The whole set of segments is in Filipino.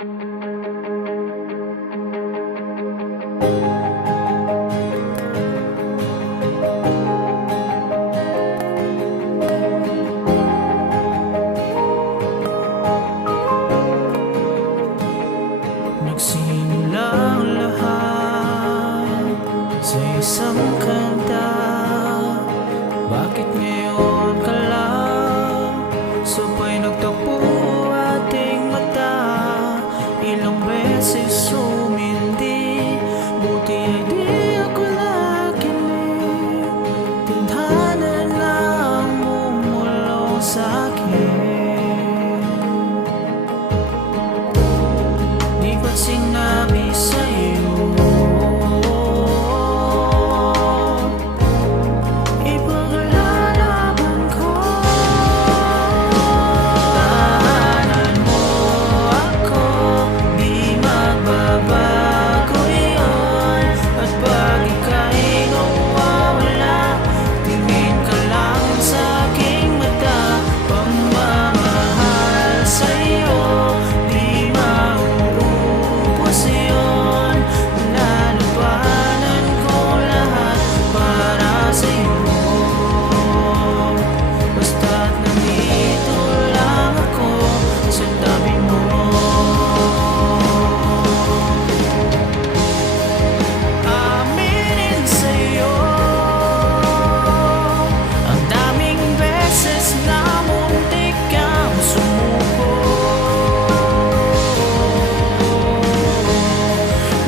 Nagsimula ang lahat sa isang kanta. Bakit ngayon ka lang sabay nagtakbo ating mata? Ilang beses sumindi, buti ay di ako nakinig. Tadhana lang bumulong sa'kin. Di ba't sinabi sa'yo ipaglalaban ko? Tahanan mo ako, di magbabago yun. At pag ika'y nawawala, tingin ka lang sa aking mata. Pagmamahal sa'yo di mauubos yun. Lalabanan ko lahat para sa'yo. Basta't nandito lang ako sa tabi mo. Aminin sa'yo, ang daming beses na muntik kang sumuko.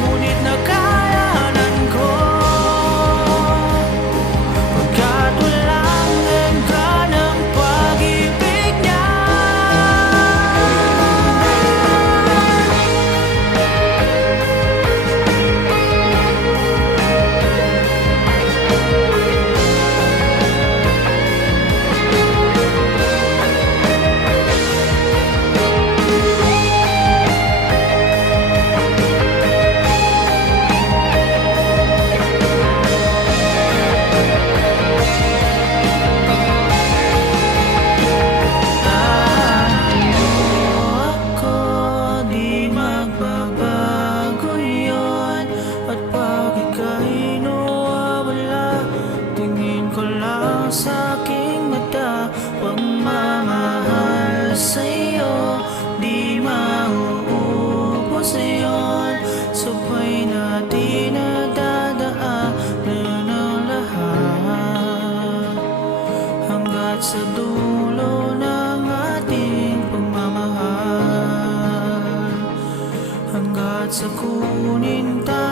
Ngunit nakayanan ko, pagkat walang hangga ng pag-ibig niya. Ako, di magbabago yun. At pag ika'y nawawala, tingin ko lang sa aking mata. Pagmamahal sa'yo di mauubos yun. Sabay natin nadadaanan ang lahat hanggat sa dulo ng ating pagmamahal. Hanggat sa kunin tayo